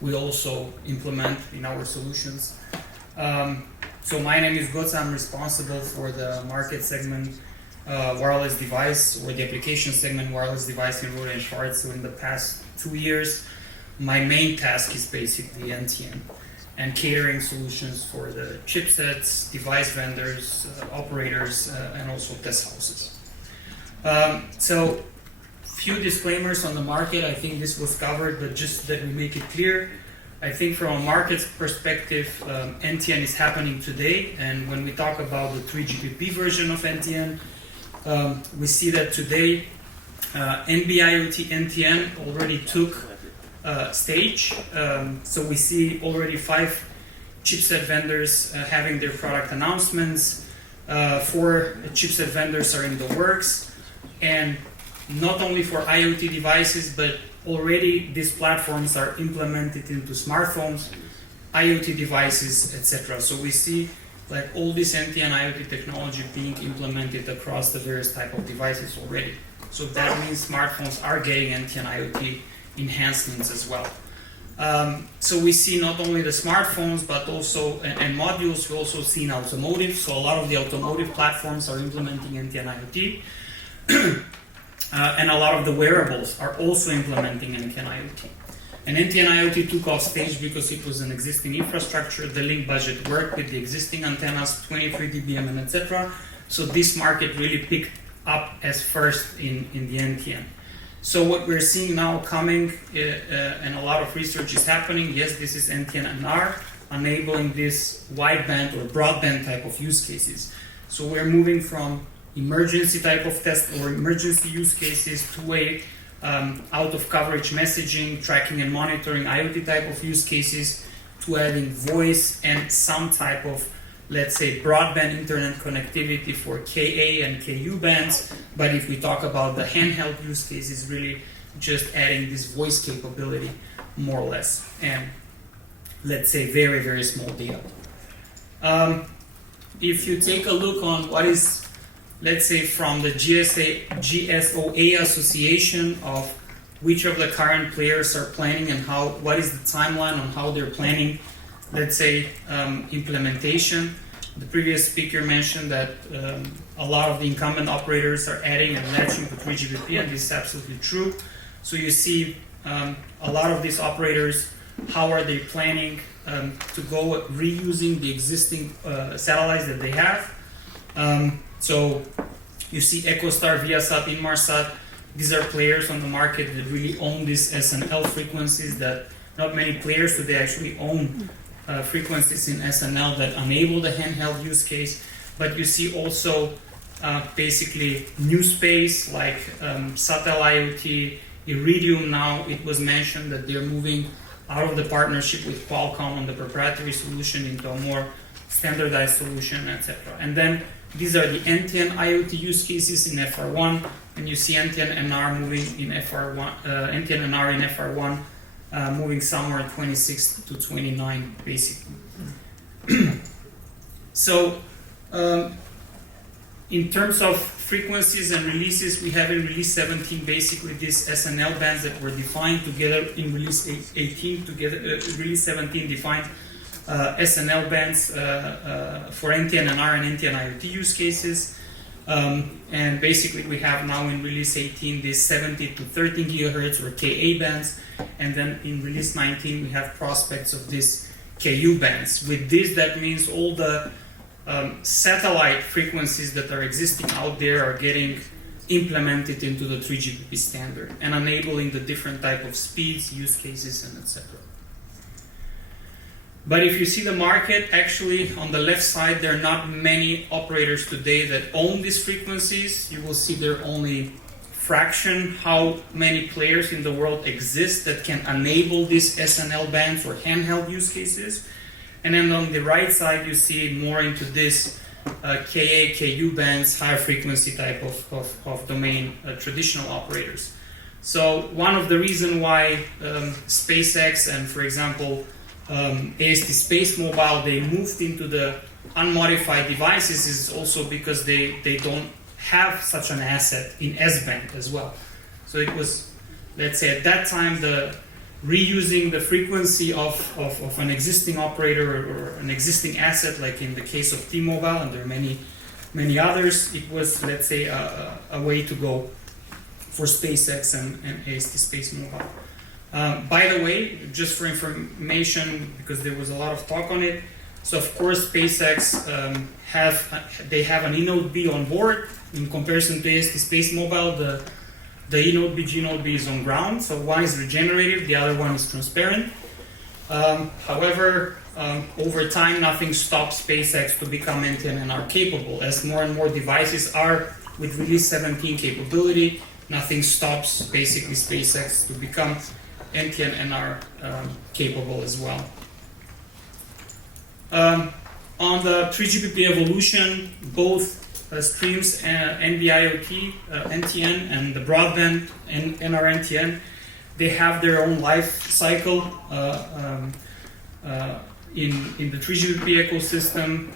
we also implement in our solutions. So my name is Goce. I'm responsible for the market segment wireless device, or the application segment wireless device in Rohde & Schwarz. So in the past 2 years, my main task is basically NTN and catering solutions for the chipsets, device vendors, operators, and also test houses. So few disclaimers on the market. I think this was covered, but just that we make it clear. I think from a market perspective, NTN is happening today, and when we talk about the 3GPP version of NTN, we see that today NB-IoT NTN already took stage. So we see already 5 chipset vendors having their product announcements. 4 chipset vendors are in the works, and not only for IoT devices, but already these platforms are implemented into smartphones, IoT devices, etc. So we see like all this NTN IoT technology being implemented across the various type of devices already. So that means smartphones are getting NTN IoT enhancements as well. So we see not only the smartphones, but also and modules. We also see in automotive. So a lot of the automotive platforms are implementing NTN IoT. And a lot of the wearables are also implementing NTN IoT. And NTN IoT took off stage because it was an existing infrastructure. The link budget worked with the existing antennas, 23 dBm and etc. So this market really picked up as first in the NTN. So what we're seeing now coming, and a lot of research is happening, yes, this is NTN NR, enabling this wideband or broadband type of use cases. So we're moving from emergency type of test or emergency use cases to a out of coverage messaging, tracking and monitoring IoT type of use cases, to adding voice and some type of, let's say, broadband internet connectivity for Ka and Ku bands. But if we talk about the handheld use cases, really just adding this voice capability more or less, and let's say very, very small data. If you take a look on what is, let's say, from the GSOA association of which of the current players are planning and what is the timeline on how they're planning, let's say, implementation. The previous speaker mentioned that a lot of the incumbent operators are adding and latching to 3GPP, and this is absolutely true. So you see a lot of these operators, how are they planning to go reusing the existing satellites that they have. So you see EchoStar, Viasat, Inmarsat. These are players on the market that really own these SNL frequencies that not many players today actually own frequencies in SNL that enable the handheld use case. But you see also basically new space like satellite IoT, Iridium. Now it was mentioned that they're moving out of the partnership with Qualcomm on the proprietary solution into a more standardized solution, etc. And then these are the NTN IoT use cases in FR1, and you see NTN NR moving in FR1, NTN NR in FR1 moving somewhere 26 to 29, basically. So, in terms of frequencies and releases, we have in release 17 basically these SNL bands that were defined together in release 18. Together, release 17 defined SNL bands for NTN NR and NTN IoT use cases. And basically we have now in release 18 these 70 to 13 gigahertz or Ka bands, and then in release 19 we have prospects of these Ku bands. With this, that means all the satellite frequencies that are existing out there are getting implemented into the 3GPP standard and enabling the different type of speeds, use cases, and etc. But if you see the market, actually on the left side, there are not many operators today that own these frequencies. You will see there are only fraction how many players in the world exist that can enable these SNL bands or handheld use cases. And then on the right side, you see more into this Ka, Ku bands, higher frequency type of domain traditional operators. So one of the reasons why SpaceX and, for example, AST Space Mobile, they moved into the unmodified devices is also because they don't have such an asset in S-band as well. So it was, let's say at that time, the reusing the frequency of an existing operator or an existing asset, like in the case of T-Mobile, and there are many others. It was, let's say, a way to go for SpaceX and AST SpaceMobile. By the way, just for information, because there was a lot of talk on it, so of course SpaceX they have an eNode B on board. In comparison to AST SpaceMobile, the eNode B, gNode B is on ground, so one is regenerative, the other one is transparent. However, over time, nothing stops SpaceX to become NTN and NR capable. As more and more devices are with Release 17 capability, nothing stops basically SpaceX to become NTN and NR capable as well. On the 3GPP evolution, both streams, NB-IoT, NTN, and the broadband NR NTN, they have their own life cycle in the 3GPP ecosystem.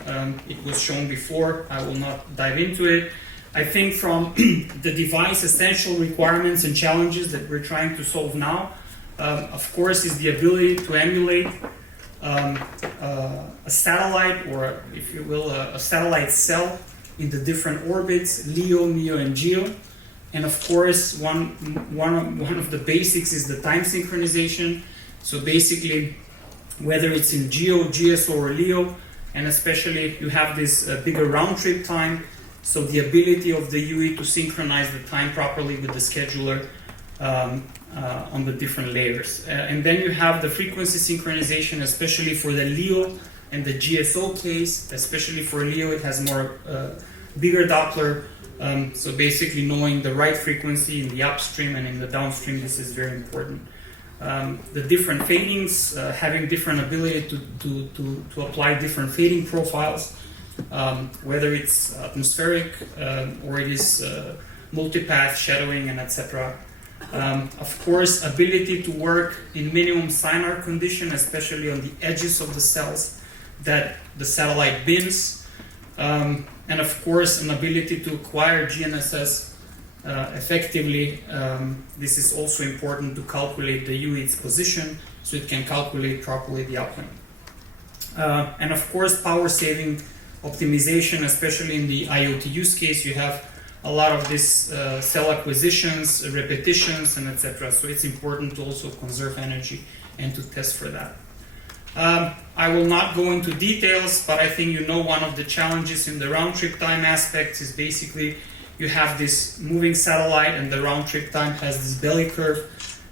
It was shown before. I will not dive into it. I think from the device essential requirements and challenges that we're trying to solve now, of course, is the ability to emulate a satellite, or if you will, a satellite cell in the different orbits, LEO, MEO, and GEO. And of course, one of the basics is the time synchronization. So basically, whether it's in GEO, GSO, or LEO, and especially you have this bigger round trip time, so the ability of the UE to synchronize the time properly with the scheduler on the different layers. And then you have the frequency synchronization, especially for the LEO and the GSO case. Especially for LEO, it has more bigger Doppler. So basically knowing the right frequency in the upstream and in the downstream, this is very important. The different fadings, having different ability to apply different fading profiles, whether it's atmospheric or it is multipath shadowing and etc. Of course, ability to work in minimum SINAR condition, especially on the edges of the cells that the satellite bins, and of course an ability to acquire GNSS effectively. This is also important to calculate the UE's position, so it can calculate properly the uplink. And of course, power saving optimization, especially in the IoT use case. You have a lot of this cell acquisitions, repetitions, and etc. So it's important to also conserve energy and to test for that. I will not go into details, but I think you know one of the challenges in the round trip time aspects is basically you have this moving satellite and the round trip time has this belly curve.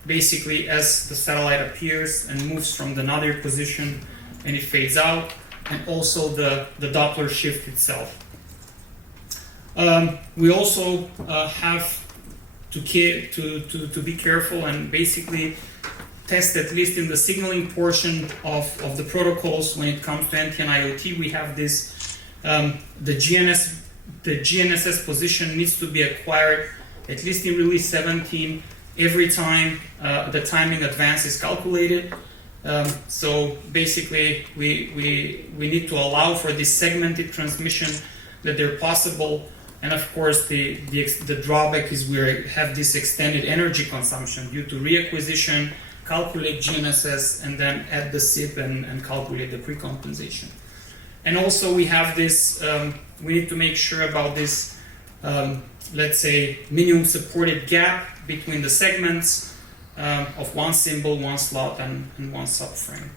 Basically, as the satellite appears and moves from the nadir position and it fades out, and also the Doppler shift itself. We also have to be careful and basically test, at least in the signaling portion of the protocols when it comes to NTN IoT. We have this, the GNSS position needs to be acquired at least in release 17 every time the timing advance is calculated. So basically we need to allow for this segmented transmission that they're possible. And of course, the drawback is we have this extended energy consumption due to reacquisition, calculate GNSS, and then add the SIP and calculate the precompensation. And also we have this, we need to make sure about this, let's say, minimum supported gap between the segments of one symbol, one slot, and one subframe.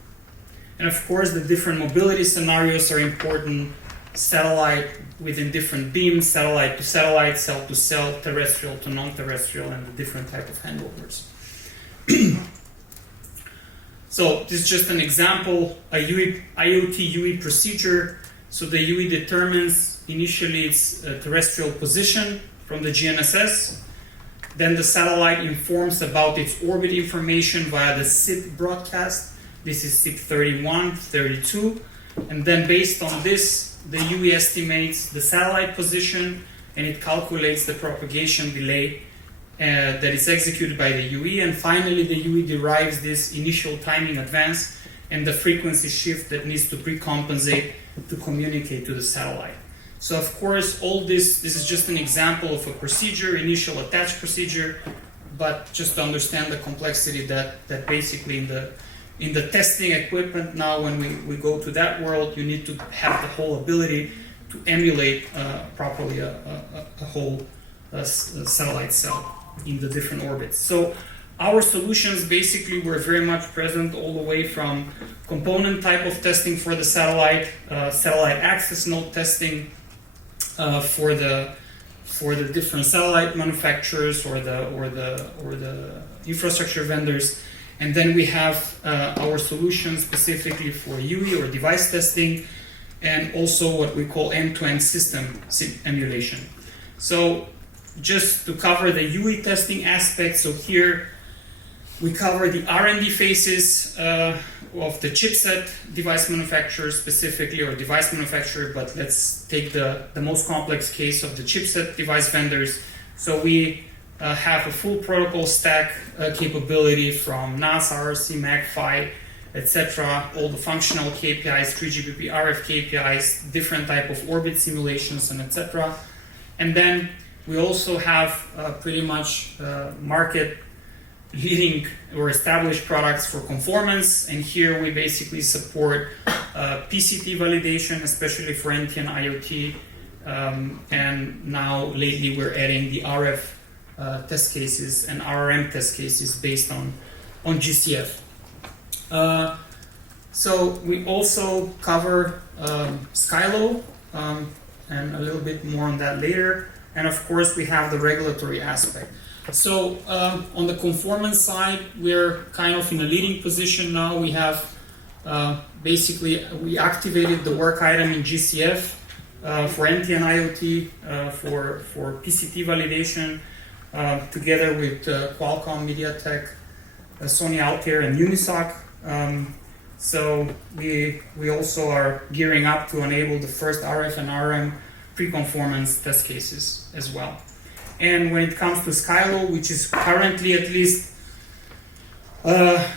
And of course, the different mobility scenarios are important. Satellite within different beams, satellite to satellite, cell to cell, terrestrial to non-terrestrial, and the different type of handovers. So this is just an example, a IoT UE procedure. So the UE determines initially its terrestrial position from the GNSS. Then the satellite informs about its orbit information via the SIP broadcast. This is SIP 31, 32. And then based on this, the UE estimates the satellite position and it calculates the propagation delay that is executed by the UE. And finally, the UE derives this initial timing advance and the frequency shift that needs to precompensate to communicate to the satellite. So of course, all this is just an example of a procedure, initial attach procedure. but just to understand the complexity that basically in the testing equipment now, when we go to that world, you need to have the whole ability to emulate properly a whole satellite cell in the different orbits. So our solutions basically were very much present all the way from component type of testing for the satellite, satellite access node testing for the different satellite manufacturers or the infrastructure vendors, and then we have our solutions specifically for UE or device testing, and also what we call end-to-end system emulation. So just to cover the UE testing aspect, so here we cover the R&D phases of the chipset device manufacturer specifically, or device manufacturer, but let's take the most complex case of the chipset device vendors. So we have a full protocol stack capability from NAS, RRC, MAC, PHY, etc. All the functional KPIs, 3GPP, RF KPIs, different type of orbit simulations, and etc. And then we also have pretty much market leading or established products for conformance, and here we basically support PCT validation, especially for NTN IoT, and now lately we're adding the RF test cases and RRM test cases based on GCF. So we also cover Skylo, and a little bit more on that later, and of course we have the regulatory aspect. So on the conformance side, we're kind of in a leading position now. We have basically, we activated the work item in GCF for NTN IoT, for PCT validation, together with Qualcomm, MediaTek, Sony Altair, and Unisoc. So we also are gearing up to enable the first RF and RM pre-conformance test cases as well. And when it comes to Skylo, which is currently, at least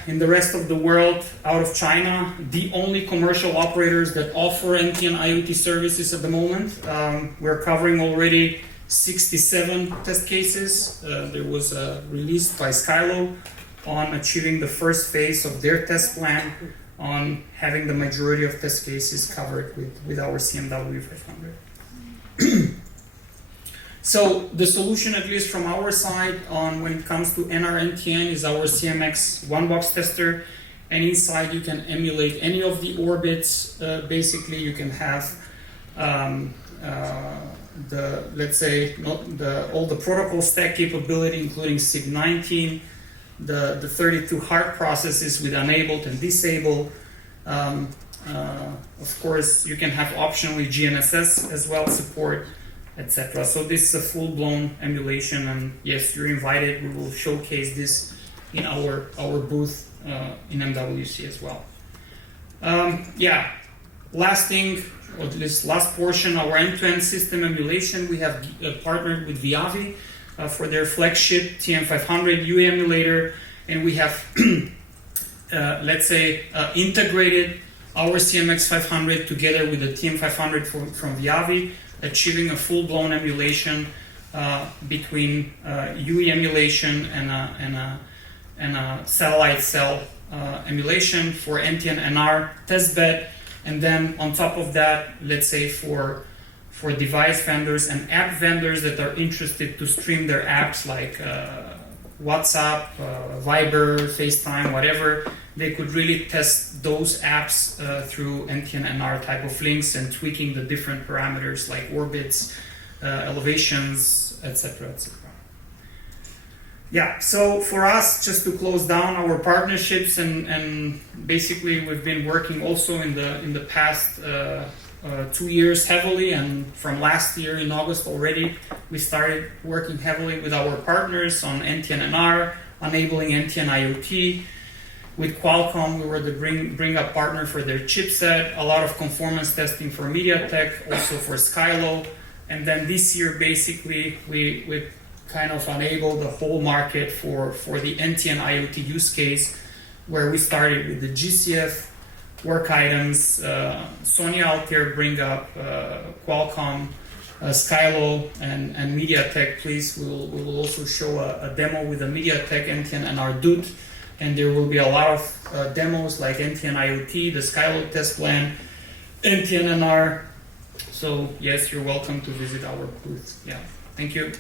in the rest of the world, out of China, the only commercial operators that offer NTN IoT services at the moment, we're covering already 67 test cases. There was a release by Skylo on achieving the first phase of their test plan on having the majority of test cases covered with our CMW 500. So the solution, at least from our side, on when it comes to NR-NTN, is our CMX one-box tester, and inside you can emulate any of the orbits. Basically, you can have all the protocol stack capability, including SIG19, the 32 hard processes with enabled and disabled. Of course, you can have optionally GNSS as well support, etc. So this is a full-blown emulation, and yes, you're invited. We will showcase this in our booth in MWC as well. Last thing, or this last portion, our end-to-end system emulation. We have partnered with Viavi for their flagship TM500 UE emulator, and we have integrated our CMX500 together with the TM500 from Viavi, achieving a full-blown emulation between UE emulation and a satellite cell emulation for NTN NR testbed, and then on top of that, let's say for device vendors and app vendors that are interested to stream their apps like WhatsApp, Viber, FaceTime, whatever, they could really test those apps through NTN NR type of links and tweaking the different parameters like orbits, elevations, etc., etc. Yeah, so for us, just to close down our partnerships, and basically we've been working also in the past 2 years heavily, and from last year in August already, we started working heavily with our partners on NTN NR, enabling NTN IoT. With Qualcomm, we were the bring-up partner for their chipset, a lot of conformance testing for MediaTek, also for Skylo, and then this year basically we kind of enabled the whole market for the NTN IoT use case, where we started with the GCF work items, Sony Altair bring up, Qualcomm Skylo and MediaTek, please. We will also show a demo with the MediaTek, NTN, and our DUT. And there will be a lot of demos like NTN IoT, the Skylo test plan, NTN NR. So yes, you're welcome to visit our booth. Yeah, thank you.